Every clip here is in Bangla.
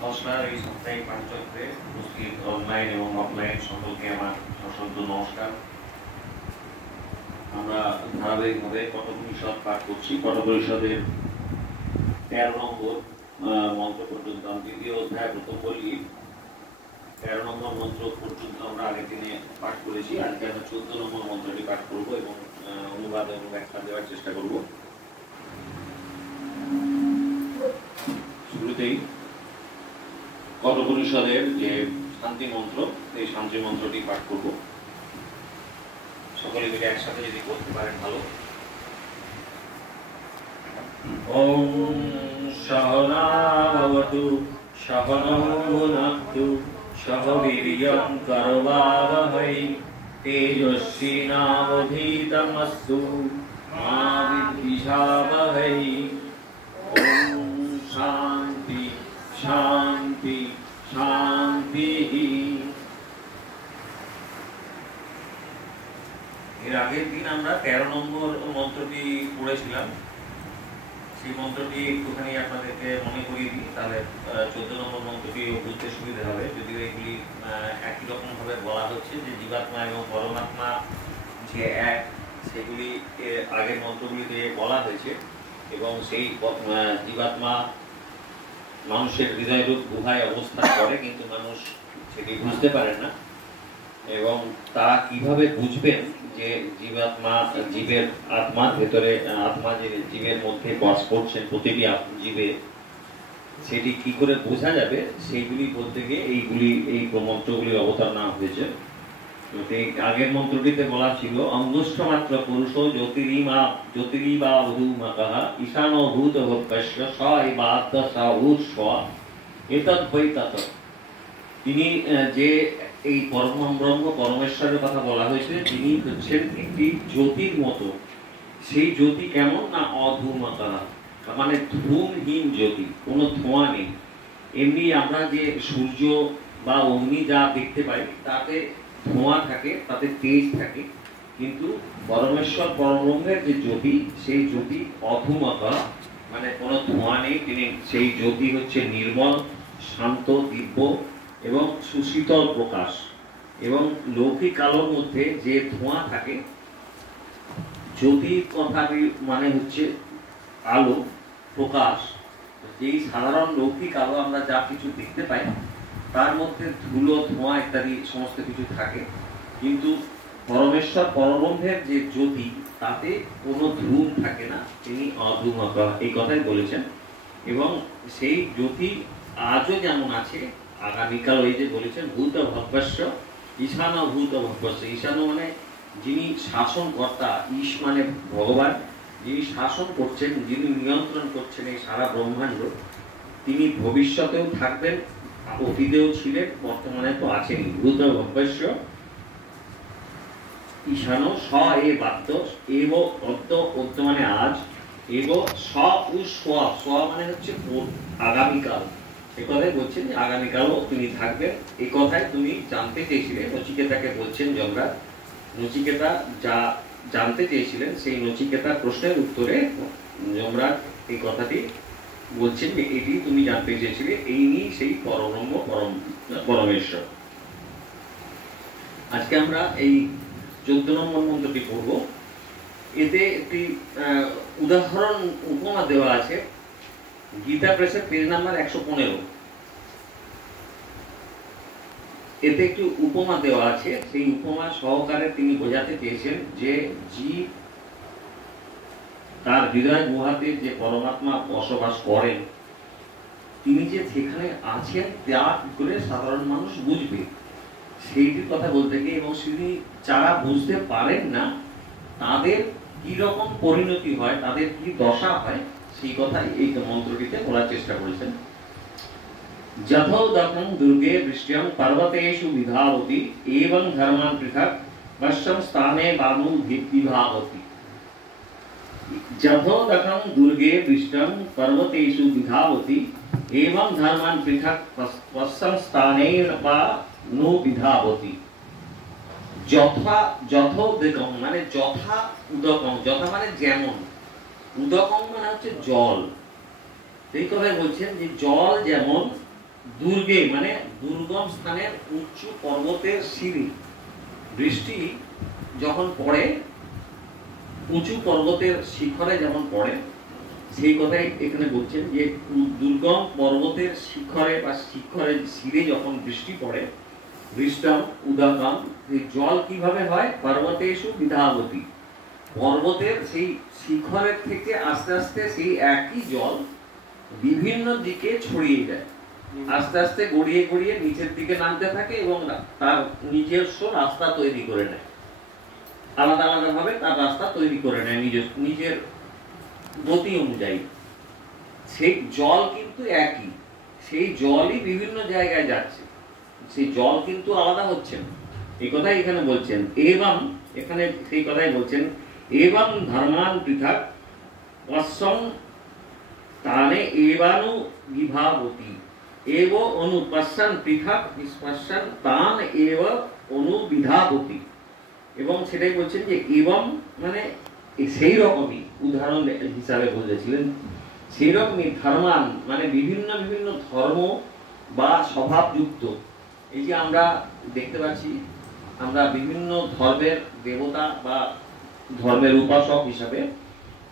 খসড়ার এই সাপ্তাহিক পাঠচক্রে উপস্থিত অনলাইন এবং অফলাইন সকলকে আমার সশ্রদ্ধ নমস্কার। আমরা ধারাবাহিকভাবে কঠোপনিষদ পাঠ করছি। কঠোপনিষদের 13 নম্বর মন্ত্র পর্যন্ত, দ্বিতীয় অধ্যায় প্রথম বলি 13 নম্বর মন্ত্র পর্যন্ত আমরা আগের দিনে পাঠ করেছি। আজকে আমরা 14 নম্বর মন্ত্রটি পাঠ করব এবং অনুবাদ এবং ব্যাখ্যা দেওয়ার চেষ্টা করব। শুরুতেই কঠোপনিষদের যে শান্তি মন্ত্র, এই শান্তি মন্ত্রটি পাঠ করব। সকলে মিলে একসাথে যদি করতে পারেন ভালো। ওম সহনা ভবতু সহনৌ ভুনাক্তু সহ বীর্যং করবাবহৈ তেজস্বিনাবধীতমস্তু মা বিদ্বিষাবহৈ। ওম শান্তি শান্তি শান্তি। এর আগের দিন আমরা 13 নম্বর মন্ত্রটি পড়েছিলাম। সেই মন্ত্রটি একটুখানি আপনাদেরকে মনে করিয়ে দিই, তাহলে 14 নম্বর মন্ত্রটি বুঝতে সুবিধা হবে। যদিও এগুলি একই রকম ভাবে বলা হচ্ছে যে জীবাত্মা এবং পরমাত্মা যে এক, সেগুলি আগের মন্ত্রগুলিতে বলা হয়েছে এবং সেই জীবাত্মা মানুষের হৃদয়রূপ গুহায় অবস্থান করে, কিন্তু মানুষ সেটি বুঝতে পারে না। এবং তারা কিভাবে বুঝবেন যে জীবাত্মা, জীবের আত্মার ভেতরে, আত্মা যে জীবের মধ্যে বাস করছেন প্রতিটি জীবে, সেটি কি করে বোঝা যাবে সেইগুলি বলতে গিয়ে এই মন্ত্রগুলির অবতারণা হয়েছে। আগের মন্ত্রটিতে বলা ছিল অঙ্গুষ্ঠ মাত্র পুরুষ জ্যোতিরিবা বধূমাকাহ ঈশানো ভূত ভক্তস্য স এবাদ্য সা এতদ বৈ তত। তিনি যে এই পরম ব্রহ্ম পরমেশ্বরের কথা বলা হয়েছে, তিনি হচ্ছেন একটি জ্যোতির মতো। সেই জ্যোতি কেমন না অধূমতা, মানে ধূমহীন জ্যোতি, কোনো ধোঁয়া নেই। এমনি আমরা যে সূর্য বা অগ্নি যা দেখতে পাই তাতে ধোঁয়া থাকে, তাতে তেজ থাকে, কিন্তু পরমেশ্বর পরব্রহ্মের যে জ্যোতি, সেই জ্যোতি অধূমতা, মানে কোনো ধোঁয়া নেই। তিনি সেই জ্যোতি হচ্ছে নির্মল, শান্ত, দিব্য এবং সুশীতল প্রকাশ। এবং লৌকিক আলোর মধ্যে যে ধোঁয়া থাকে, জ্যোতি কথাটি মানে হচ্ছে আলো, প্রকাশ। যেই সাধারণ লৌকিক আলো আমরা যা কিছু দেখতে পাই তার মধ্যে ধুলো, ধোঁয়া ইত্যাদি সমস্ত কিছু থাকে, কিন্তু পরমেশ্বর পরব্রহ্মের যে জ্যোতি তাতে কোনো ধূম থাকে না, তিনি অধূমতা, এই কথাই বলেছেন। এবং সেই জ্যোতি আজও যেমন আছে, আগামীকাল ওই যে বলেছেন ভূত ভব্যস্য ঈশান ভূত ভব্যস্য। ঈশান মানে যিনি শাসন কর্তা, ঈশ মানে ভগবান, যিনি শাসন করছেন, যিনি নিয়ন্ত্রণ করছেন এই সারা ব্রহ্মাণ্ড, তিনি ভবিষ্যতেও থাকবেন, অতীতেও ছিলেন, বর্তমানে তো আছেন। ভূত ভব্যস্য ঈশান স এ বাদ্য এব অদ্য, অদ্য মানে আজ, এব স উ স্ব মানে হচ্ছে আগামীকাল। এ কথাই বলছেন যে আগামীকালও তিনি থাকবেন। এই কথাই তুমি জানতে চেয়েছিলেন, নচিকেতাকে বলছেন যমরাজ। নচিকেতা যা জানতে চেয়েছিলেন সেই নচিকেতার প্রশ্নের উত্তরে যমরাজ এই কথাটি বলছেন যে এটি তুমি জানতে চেয়েছিলে, এই নিয়ে সেই পরব্রহ্ম পরমেশ্বর। আজকে আমরা এই 14 নম্বর মন্ত্রটি পড়ব। এতে একটি উদাহরণ উপমা দেওয়া আছে, গীতা প্রেসের পেজ নাম্বার 115। এতে একটি উপমা দেওয়া আছে, সেই উপমা সহকারে তিনি বোঝাতে চেয়েছেন যে জীব তার হৃদয় গুহাতে যে পরমাত্মা বসবাস করেন, তিনি যে সেখানে আছেন তা কি করে সাধারণ মানুষ বুঝবে, সেইটির কথা বলতে গিয়ে, এবং যারা বুঝতে পারেন না তাদের কি রকম পরিণতি হয়, তাদের কি দশা হয়, সেই কথা এই মন্ত্রটিতে বলার চেষ্টা করেছেন। যথো দখং দুর্গে বৃষ্টিয়ং পর্বতেষু বিধাবতি এবং ধর্মান পৃথক পশ্চিম স্থানে বানু বিভাবতি। যথো দখং দুর্গে বৃষ্টিয়ং পর্বতেষু বিধাবতি এবং ধর্মান পৃথক পশ্চিম স্থানে বানু বিধাবতি। যথা যথোদকং মানে যথা উদকং, যথা মানে যেমন, উদকং মানে হচ্ছে জল। এই কথাই বলছেন যে জল যেমন দুর্গে মানে দুর্গম স্থানের উঁচু পর্বতের সিঁড়ি, বৃষ্টি যখন পড়ে উঁচু পর্বতের শিখরে যেমন পড়ে, সেই কথাই এখানে বলছেন যে দুর্গম পর্বতের শিখরে বা শিখরের সিঁড়ে যখন বৃষ্টি পড়ে, বৃষ্টাম উদাকাম, জল কিভাবে হয়, পর্বতেষু বিধাবতী, পর্বতের সেই শিখরের থেকে আস্তে আস্তে সেই একই জল বিভিন্ন দিকে ছড়িয়ে যায়, আস্তে আস্তে গড়িয়ে গড়িয়ে নিচের দিকে নামতে থাকে এবং তার নিজস্ব রাস্তা তৈরি করে নেয়, আলাদা আলাদা ভাবে তার রাস্তা তৈরি করে নেয় নিজের গতি অনুযায়ী। সেই জল কিন্তু একই, সেই জলই বিভিন্ন জায়গায় যাচ্ছে, সেই জল কিন্তু আলাদা হচ্ছে না, এই কথাই এখানে বলছেন। এবং এখানে সেই কথাই বলছেন, এবং ধর্মান পৃথক অসং তানে এবানু বিভাবতী এব অনুপশ্যন পৃথক নিষ্পশ্যন তান এব অনুবিধাবতী। এবং সেটাই বলছেন যে এবং মানে সেই রকমই উদাহরণ হিসাবে বলেছিলেন, সেই রকমই ধর্মান মানে বিভিন্ন বিভিন্ন ধর্ম বা স্বভাবযুক্ত। এই যে আমরা দেখতে পাচ্ছি, আমরা বিভিন্ন ধর্মের দেবতা বা ধর্মের উপাসক হিসাবে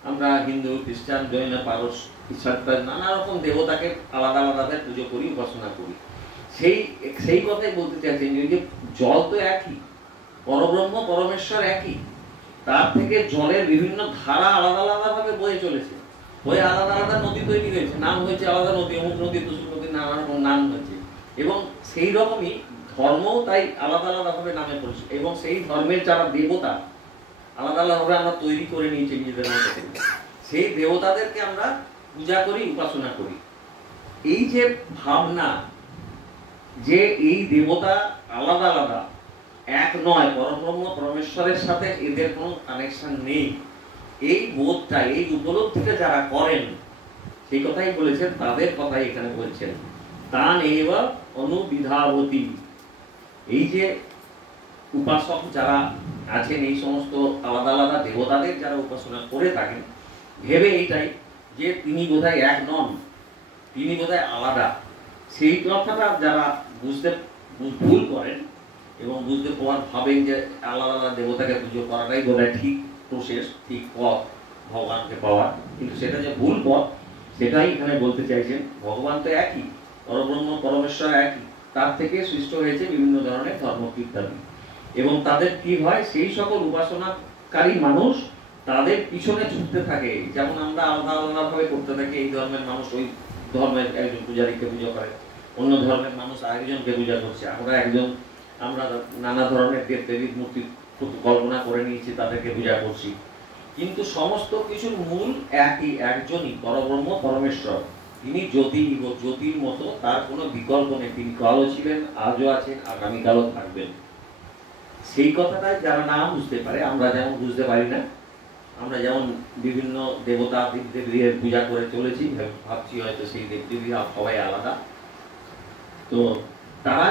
আমরা হিন্দু, খ্রিস্টান, জৈন, পারস ইত্যাদি নানা রকম দেবতাকে আলাদা আলাদা পুজো করি, উপাসনা করি। সেই কথাই বলতে চাইছেন যে জল তো একই, পরব্রহ্ম পরমেশ্বর একই, তার থেকে জলের বিভিন্ন ধারা আলাদা আলাদা ভাবে বয়ে চলেছে, হয়ে আলাদা আলাদা নদী তৈরি হয়েছে, নাম হয়েছে আলাদা নদী, অমুক নদী, তুসুক নদী, নানা রকম নাম হয়েছে। এবং সেই রকমই ধর্মও তাই আলাদা আলাদা ভাবে নামে পড়েছে, এবং সেই ধর্মের যারা দেবতা আলাদা আলাদা ভাবে আমরা তৈরি করে নিয়েছি নিজেদের মতো করে, সেই দেবতাদেরকে আমরা পূজা করি, উপাসনা করি। এই যে ভাবনা যে এই দেবতা আলাদা আলাদা, এক নয়, পরব্রহ্ম পরমেশ্বরের সাথে এদের কোনো কানেকশন নেই, এই বোধটা, এই উপলব্ধিটা যারা করেন, সেই কথাই বলেছেন, তাদের কথাই এখানে বলছেন, তান এব অনুবিধাবতী। এই যে উপাসক যারা আছেন, এই সমস্ত আলাদা আলাদা দেবতাদের যারা উপাসনা করে থাকেন, ভেবে এইটাই যে তিনি বোধহয় এক নন, তিনি বোধহয় আলাদা, সেই কথাটা যারা বুঝতে ভুল করেন এবং বুঝতে পাওয়ার ভাবেন যে আলাদা আলাদা দেবতাকে পুজো করাটাই বোধহয় ঠিক প্রসেস, ঠিক পথ ভগবানকে পাওয়ার, কিন্তু সেটা যে ভুল পথ সেটাই এখানে বলতে চাইছেন। ভগবান তো একই, পরব্রহ্ম পরমেশ্বর একই, তার থেকে সৃষ্ট হয়েছে বিভিন্ন ধরনের ধর্ম ইত্যাদি। এবং তাদের কি হয়, সেই সকল উপাসনাকারী মানুষ তাদের পিছনে ছুটতে থাকে, যেমন আমরা আলাদা আলাদা ভাবে করতে থাকি, এই ধর্মের মানুষ ওই ধর্মের একজন পূজারীকে পুজো করে, অন্য ধর্মের মানুষ আরেকজনকে পূজা করছে, আমরা নানা ধরনের দেব দেবীর মূর্তি কল্পনা করে নিয়েছি, তাদেরকে পূজা করছি, কিন্তু সমস্ত কিছুর মূল একই, একজনই, পরব্রহ্ম পরমেশ্বর। তিনি জ্যোতির মতো, তার কোনো বিকল্প নেই, তিনি কালও ছিলেন, আজও আছেন, আগামীকালও থাকবেন। সেই কথাটাই যারা না বুঝতে পারে, আমরা যেমন বুঝতে পারি না, আমরা যেমন বিভিন্ন দেবতা দেবদেবীর পূজা করে চলেছি, ভাবছি হয়তো সেই দেবদেবীরা সবাই আলাদা, তো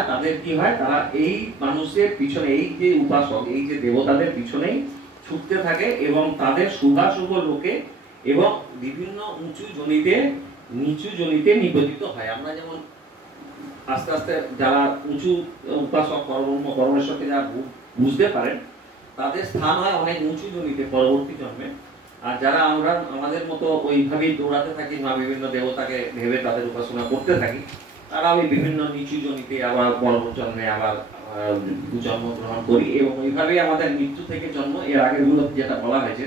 তাদের কি হয়, তারা এই মানুষের পিছনে, এই যে উপাসক, এই যে দেবতাদের পিছনেই ছুটতে থাকে, এবং তাদের শুভাশুভ লোকে এবং বিভিন্ন উঁচু জনিতে নিচু জনিতে নিবেদিত হয়। আমরা যেমন আস্তে আস্তে যারা উঁচু উপাসক পরব্রহ্ম পরমেশ্বরকে যারা বুঝতে পারেন, তাদের স্থান হয় অনেক উঁচু জনিতে পরবর্তী জন্মে। আর যারা আমরা আমাদের মতো ওইভাবেই দৌড়াতে থাকি বা বিভিন্ন দেবতাকে ভেবে তাদের উপাসনা করতে থাকি, তারা ওই বিভিন্ন নিচু জনিতে আবার পরবর্তী জন্মে আবার জন্মগ্রহণ করি, এবং ওইভাবেই আমাদের মৃত্যু থেকে জন্ম, এর আগের গুলো যেটা বলা হয়েছে,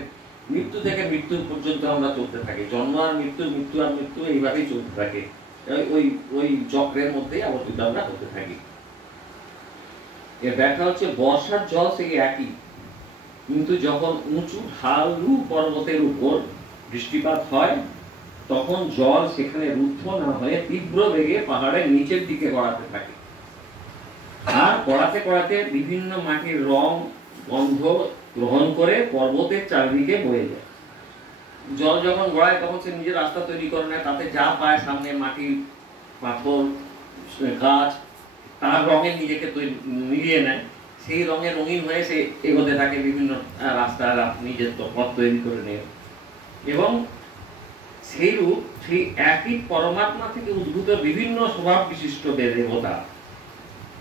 মৃত্যু থেকে মৃত্যু পর্যন্ত আমরা চলতে থাকি, জন্ম আর মৃত্যু, মৃত্যু আর মৃত্যু, এইভাবেই চলতে থাকে, ওই চক্রের মধ্যেই আবর্তিত আমরা করতে থাকি। এর ব্যাখ্যা হচ্ছে, বর্ষার জল সেই একই, কিন্তু যখন উঁচু ঢালু পর্বতের উপর বৃষ্টিপাত হয়, তখন জল সেখানে রুদ্ধ না হয়ে তীব্র বেগে পাহাড়ের নিচের দিকে গড়াতে থাকে, আর গড়াতে গড়াতে বিভিন্ন মাটির রং গন্ধ গ্রহণ করে পর্বতের চারিদিকে বয়ে যায়। জল যখন গড়ায় তখন সে নিজের রাস্তা তৈরি করে নেয়, তাতে যা পায় সামনে, মাটি, পাথর, গাছ, তার রঙে নিজেকে মিলিয়ে নেয়, সেই রঙে রঙিন হয়ে সে এগোতে থাকে, বিভিন্ন রাস্তা নিজের পথ তৈরি করে নেয়। এবং সেইরূপ সেই একই পরমাত্মা থেকে উদ্ভূত বিভিন্ন স্বভাব বিশিষ্ট দেবতা,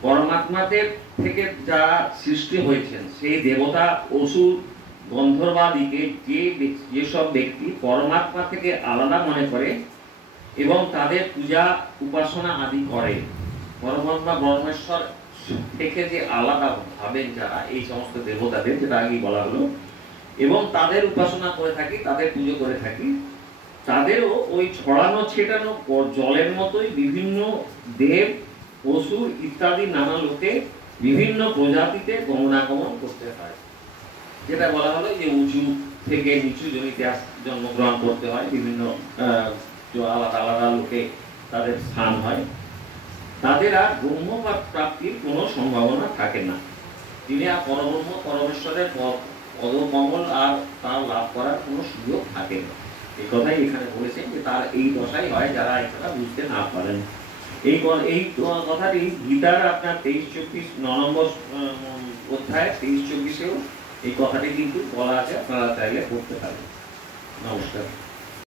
পরমাত্মাদের থেকে যারা সৃষ্টি হয়েছেন সেই দেবতা, অসুর, গন্ধর্বাদিকে যেসব ব্যক্তি পরমাত্মা থেকে আলাদা মনে করে এবং তাদের পূজা উপাসনা আদি করে, পরমাত্মা ব্রহ্মেশ্বর থেকে যে আলাদা ভাবেন যারা এই সমস্ত দেবতাদের, যেটা আগেই বলা হলো, এবং তাদের উপাসনা করে থাকি, তাদের পুজো করে থাকি, তাদেরও ওই ছড়ানো ছেটানো জলের মতোই বিভিন্ন দেব, অসুর ইত্যাদি নানা লোকে বিভিন্ন প্রজাতিতে গমনাগমন করতে হয়। যেটা বলা হলো যে উঁচু থেকে নিচু জমিতে জন্মগ্রহণ করতে হয়, বিভিন্ন আলাদা আলাদা লোকে তাদের স্থান হয়। তাদের আর ব্রহ্ম প্রাপ্তির কোনো সম্ভাবনা থাকে না। তিনি আর পরব্রহ্ম পরমেশ্বরের পদকমল আর তার লাভ করার কোনো সুযোগ থাকে না। এই কথাই এখানে বলেছেন যে তার এই দশাই হয় যারা এছাড়া বুঝতে না পারেন। এই কথাটি গীতার আপনার 23-24 নম্বর অধ্যায় 23-24-এও এই কথাটি কিন্তু বলা আছে, আপনারা চাইলে পড়তে পারেন। নমস্কার।